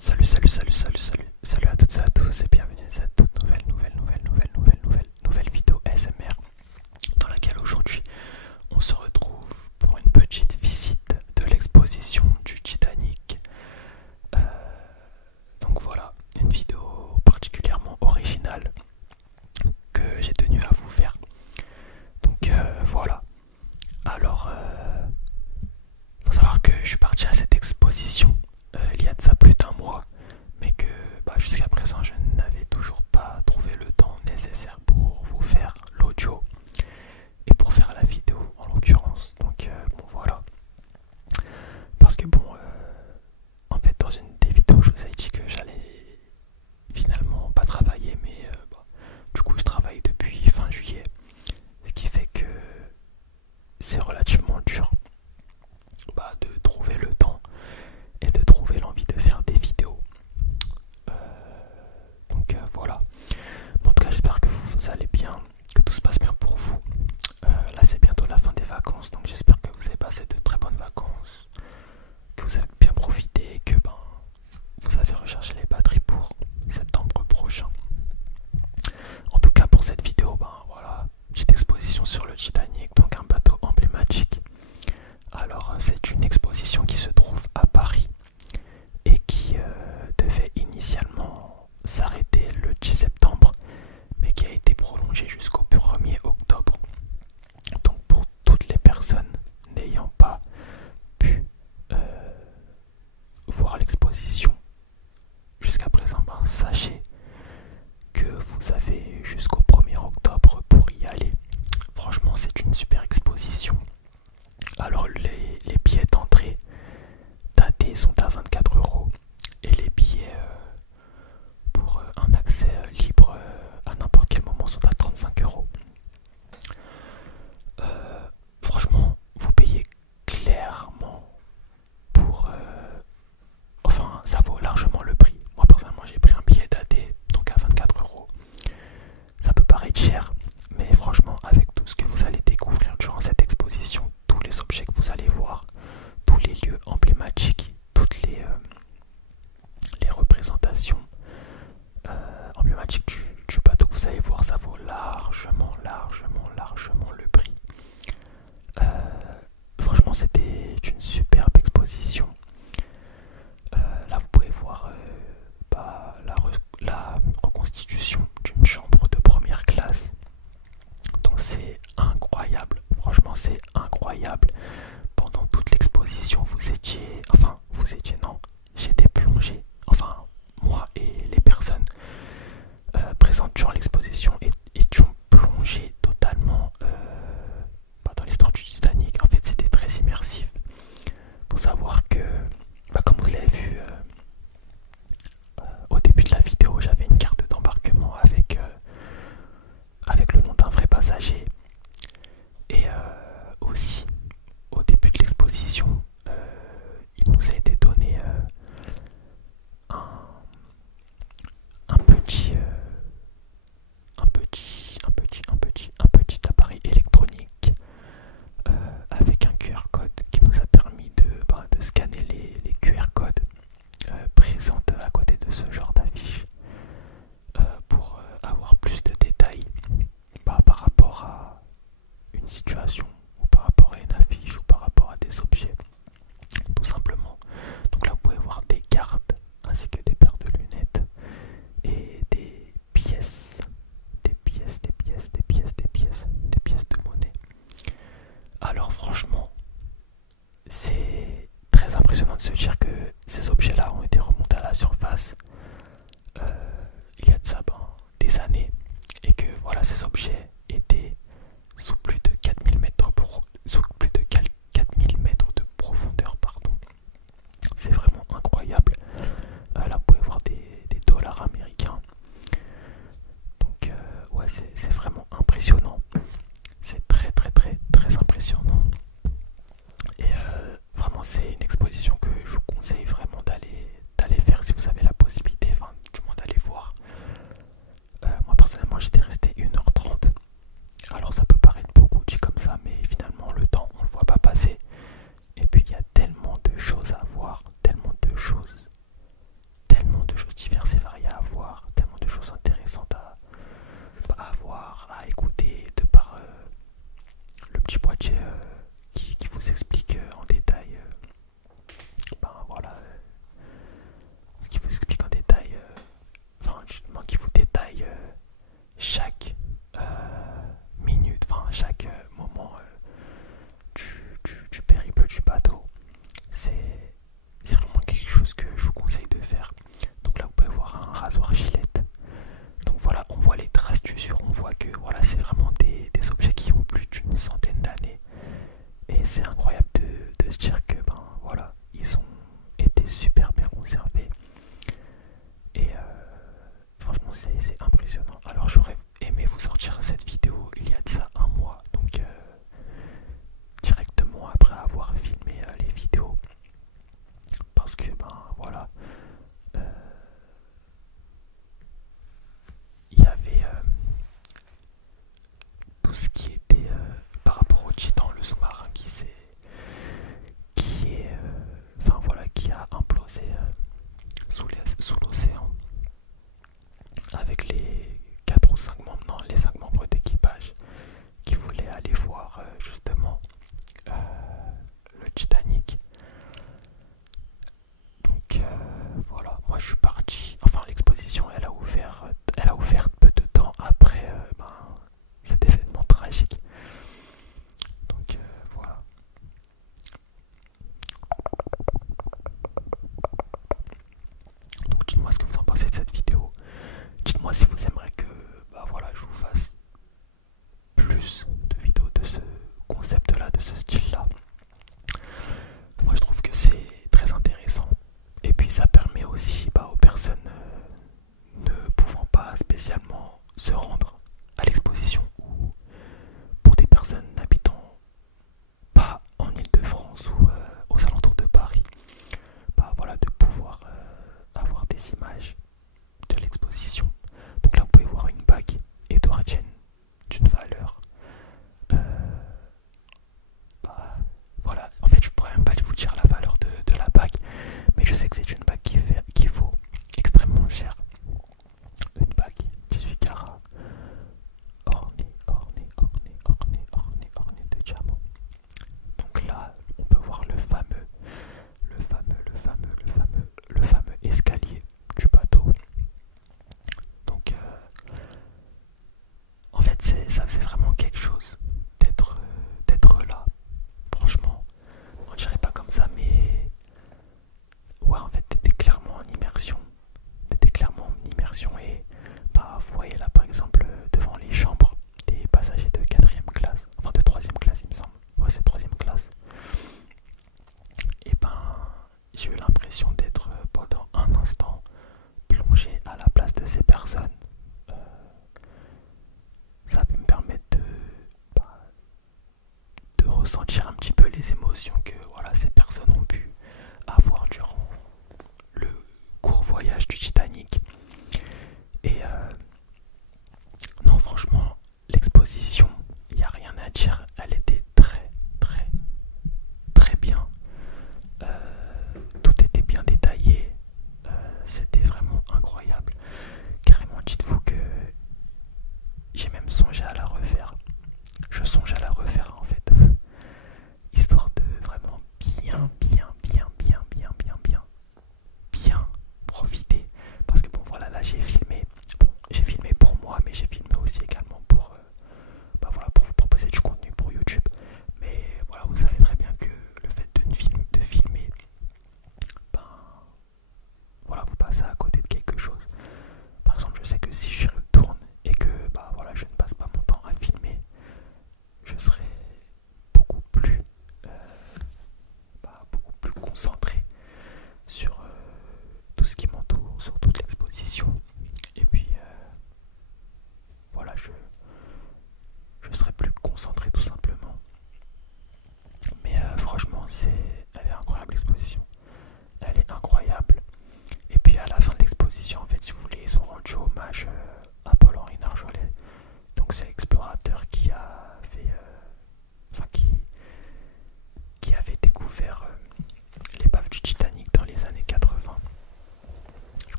Salut à toutes et à tous et bienvenue à cette toute nouvelle vidéo ASMR dans laquelle aujourd'hui on se retrouve pour une petite visite de l'exposition du Titanic. Euh, donc voilà, une vidéo particulièrement originale que j'ai tenu à vous faire. Donc voilà, alors faut savoir que je suis parti à cette exposition il y a de ça plus d'un mois, mais que jusqu'à présent je n'avais toujours pas trouvé le temps nécessaire pour vous faire l'audio et pour faire la vidéo en l'occurrence. Donc bon voilà, parce que bon en fait dans une des vidéos je vous ai dit que j'allais finalement pas travailler, mais du coup je travaille depuis fin juillet, ce qui fait que c'est relativement dur de trouver le temps et de trouver l'envie de faire des vidéos. Donc voilà. En tout cas, j'espère que vous allez bien, que tout se passe bien pour vous. Là, c'est bientôt la fin des vacances, donc j'espère que vous avez passé de très bonnes vacances, que vous avez bien profité, que vous avez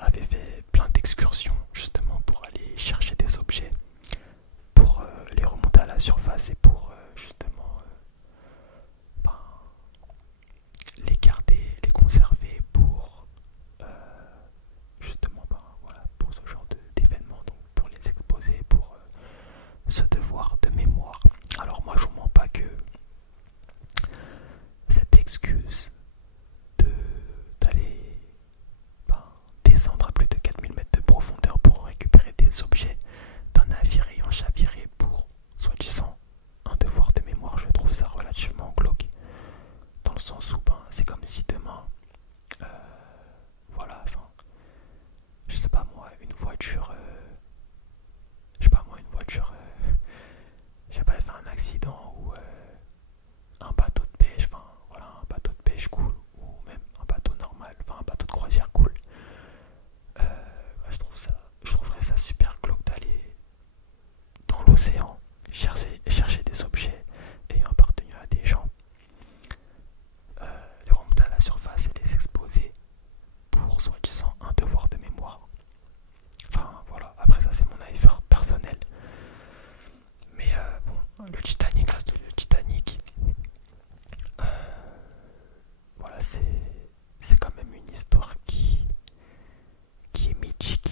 avait fait plein d'excursions justement pour aller chercher des objets, pour les remonter à la surface et pour justement ben, les garder, les conserver pour justement voilà, pour ce genre d'événements, donc pour les exposer, pour ce devoir de mémoire. Alors moi je vous mens pas que cette excuse d'aller descendre à plus de 4000 mètres de profondeur pour récupérer des objets d'un navire ayant chaviré pour, soi-disant, un devoir de mémoire, je trouve ça relativement glauque. Dans le sens où c'est comme si demain, voilà, enfin, je sais pas moi, une voiture, j'ai pas fait un accident ou un bateau de pêche, enfin voilà, un bateau de pêche coule ou même un bateau normal, enfin un bateau de croisière coule. Je trouverais ça super glauque d'aller dans l'océan chercher des objets ayant appartenu à des gens, les remonter à la surface et les exposer pour soi-disant un devoir de mémoire. Enfin voilà, après ça c'est mon avis personnel. Mais bon, le Titanic reste le Titanic. Voilà, c'est quand même une histoire qui est mythique